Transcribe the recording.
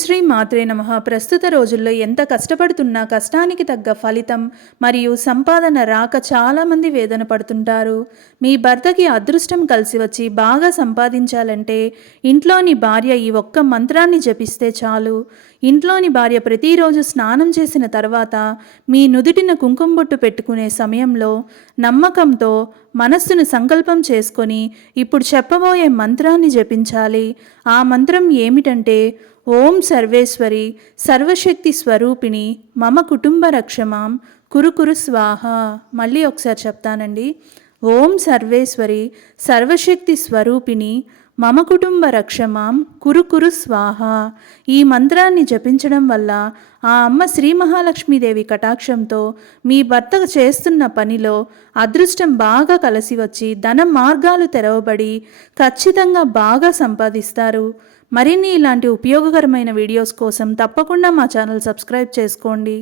శ్రీ మాత్రే నమ. ప్రస్తుత రోజుల్లో ఎంత కష్టపడుతున్నా కష్టానికి తగ్గ ఫలితం మరియు సంపాదన రాక చాలామంది వేదన పడుతుంటారు. మీ భర్తకి అదృష్టం కలిసి వచ్చి బాగా సంపాదించాలంటే ఇంట్లోని భార్య ఈ ఒక్క మంత్రాన్ని జపిస్తే చాలు. ఇంట్లోని భార్య ప్రతిరోజు స్నానం చేసిన తర్వాత మీ నుదుటిన కుంకుమ బొట్టు పెట్టుకునే సమయంలో నమ్మకంతో మనస్సును సంకల్పం చేసుకొని ఇప్పుడు చెప్పబోయే మంత్రాన్ని జపించాలి. ఆ మంత్రం ఏమిటంటే ఓం సర్వేశ్వరి సర్వశక్తి స్వరూపిణి మమ కుటుంబ రక్షమాం కురుకురు స్వాహ. మళ్ళీ ఒకసారి చెప్తానండి. ఓం సర్వేశ్వరి సర్వశక్తి స్వరూపిణి మమ కుటుంబ రక్షమాం కురు కురు స్వాహ. ఈ మంత్రాన్ని జపించడం వల్ల ఆ అమ్మ శ్రీ మహాలక్ష్మీదేవి కటాక్షంతో మీ భర్త చేస్తున్న పనిలో అదృష్టం బాగా కలిసి వచ్చి ధన మార్గాలు తెరవబడి ఖచ్చితంగా బాగా సంపాదిస్తారు. మరిన్ని ఇలాంటి ఉపయోగకరమైన వీడియోస్ కోసం తప్పకుండా మా ఛానల్ సబ్స్క్రైబ్ చేసుకోండి.